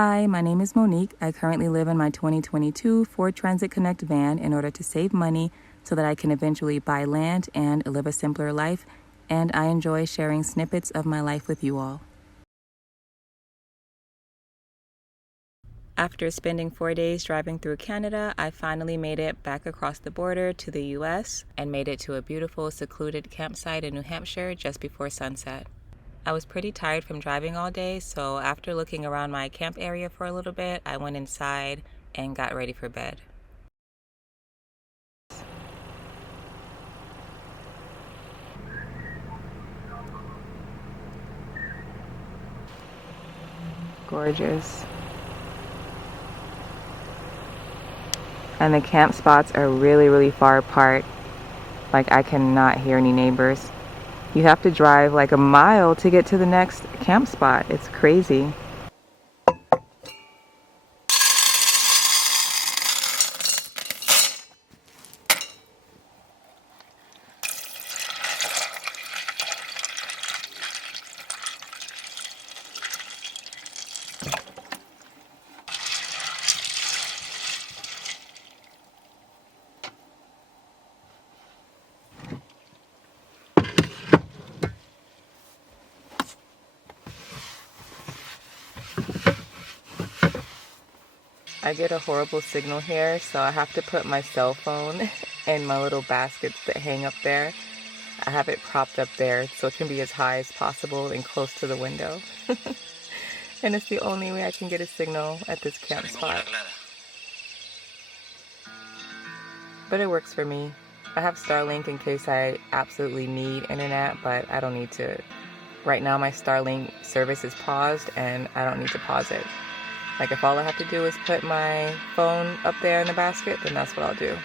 Hi, my name is Monique. I currently live in my 2022 Ford Transit Connect van in order to save money so that I can eventually buy land and live a simpler life, and I enjoy sharing snippets of my life with you all. After spending 4 days driving through Canada, I finally made it back across the border to the US and made it to a beautiful secluded campsite in New Hampshire just before sunset. I was pretty tired from driving all day, so after looking around my camp area for a little bit, I went inside and got ready for bed. Gorgeous. And the camp spots are really far apart. Like, I cannot hear any neighbors. You have to drive like a mile to get to the next camp spot. It's crazy. I get a horrible signal here, so I have to put my cell phone in my little baskets that hang up there. I have it propped up there so it can be as high as possible and close to the window. And it's the only way I can get a signal at this camp spot. But it works for me. I have Starlink in case I absolutely need internet, but I don't need to. Right now my Starlink service is paused and I don't need to pause it. Like, if all I have to do is put my phone up there in the basket, then that's what I'll do.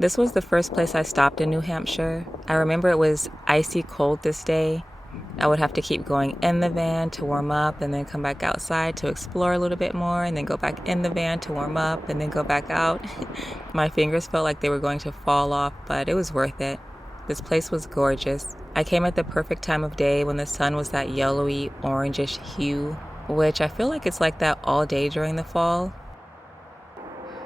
This was the first place I stopped in New Hampshire. I remember it was icy cold this day. I would have to keep going in the van to warm up and then come back outside to explore a little bit more and then go back in the van to warm up and then go back out. My fingers felt like they were going to fall off, but it was worth it. This place was gorgeous. I came at the perfect time of day when the sun was that yellowy, orangish hue, which I feel like it's like that all day during the fall.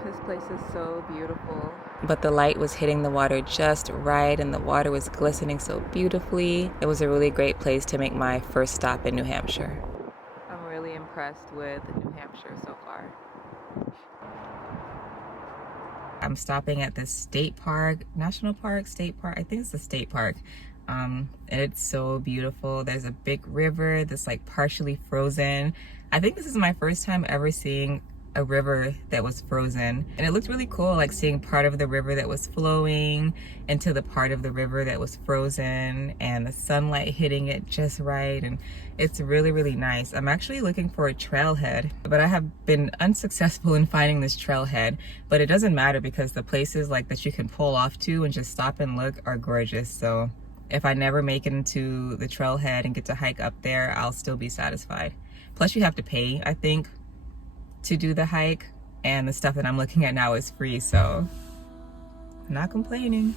This place is so beautiful. But the light was hitting the water just right and the water was glistening so beautifully. It was a really great place to make my first stop in New Hampshire. I'm really impressed with New Hampshire so far. I'm stopping at this state park, national park, state park. I think it's the state park. And it's so beautiful. There's a big river that's like partially frozen. I think this is my first time ever seeing a river that was frozen, and it looked really cool, like seeing part of the river that was flowing into the part of the river that was frozen and the sunlight hitting it just right, and it's really nice. I'm actually looking for a trailhead, but I have been unsuccessful in finding this trailhead, but it doesn't matter because the places like that you can pull off to and just stop and look are gorgeous. So if I never make it into the trailhead and get to hike up there, I'll still be satisfied. Plus you have to pay, I think, to do the hike, and the stuff that I'm looking at now is free, so I'm not complaining.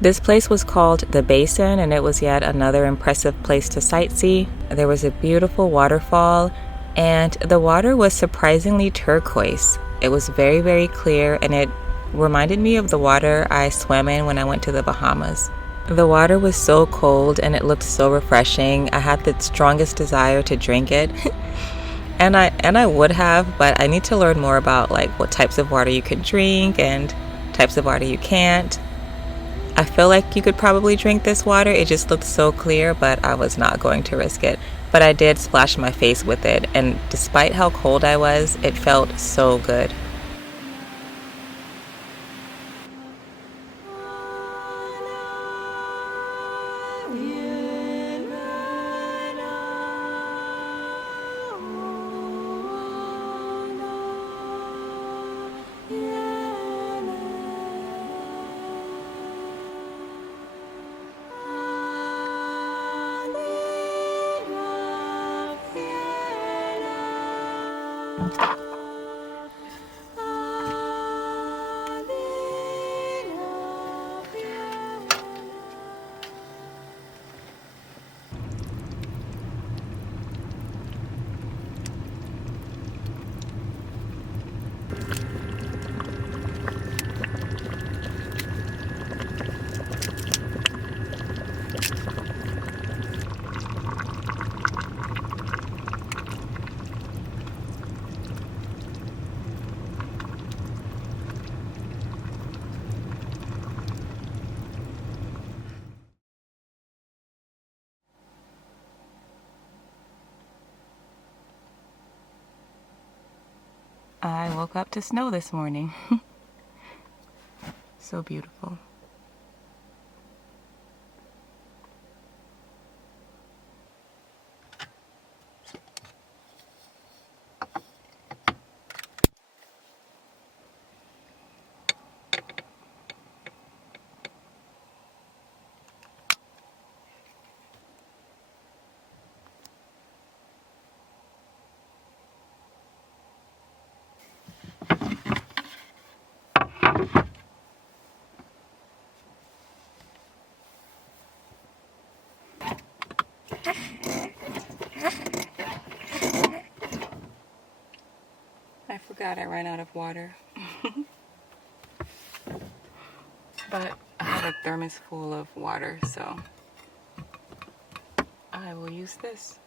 This place was called The Basin, and it was yet another impressive place to sightsee. There was a beautiful waterfall, and the water was surprisingly turquoise. It was very clear, and it reminded me of the water I swam in when I went to the Bahamas. The water was so cold and it looked so refreshing. I had the strongest desire to drink it. and I would have, but I need to learn more about like what types of water you can drink and types of water you can't. I feel like you could probably drink this water. It just looked so clear, but I was not going to risk it. But I did splash my face with it, and despite how cold I was, it felt so good. I woke up to snow this morning. So beautiful. I forgot I ran out of water. But I have a thermos full of water, so I will use this.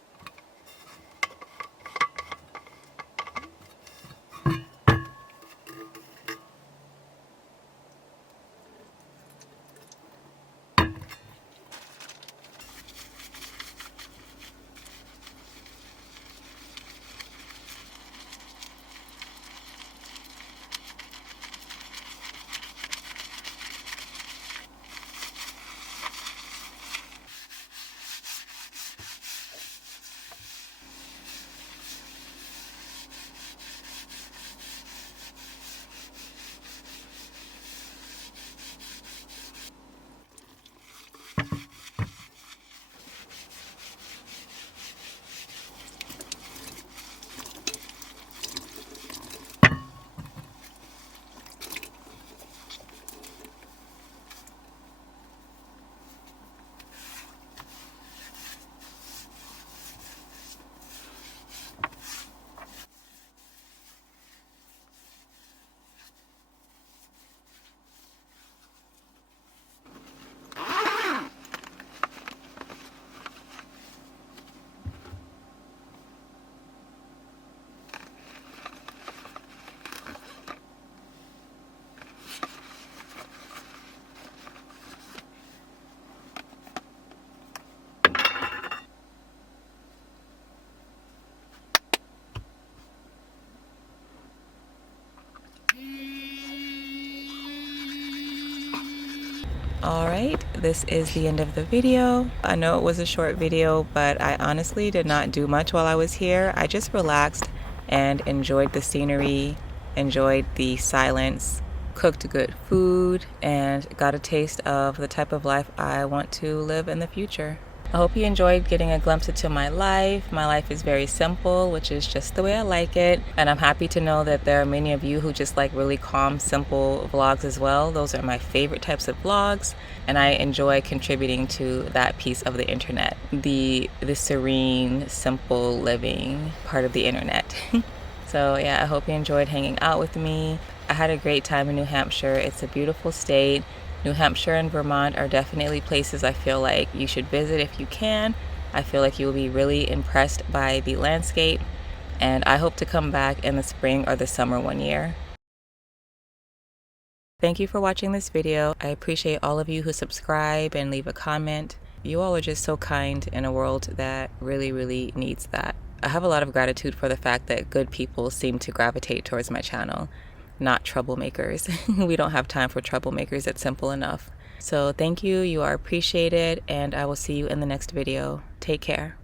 right, this is the end of the video. I know it was a short video, but I honestly did not do much while I was here. I just relaxed and enjoyed the scenery, enjoyed the silence, cooked good food, and got a taste of the type of life I want to live in the future. I hope you enjoyed getting a glimpse into my life. My life is very simple, which is just the way I like it. And I'm happy to know that there are many of you who just like really calm, simple vlogs as well. Those are my favorite types of vlogs. And I enjoy contributing to that piece of the internet. The serene, simple living part of the internet. So yeah, I hope you enjoyed hanging out with me. I had a great time in New Hampshire. It's a beautiful state. New Hampshire and Vermont are definitely places I feel like you should visit if you can. I feel like you will be really impressed by the landscape, and I hope to come back in the spring or the summer one year. Thank you for watching this video. I appreciate all of you who subscribe and leave a comment. You all are just so kind in a world that really, really needs that. I have a lot of gratitude for the fact that good people seem to gravitate towards my channel. Not troublemakers. We don't have time for troublemakers. It's simple enough. So thank you. You are appreciated, and I will see you in the next video. Take care.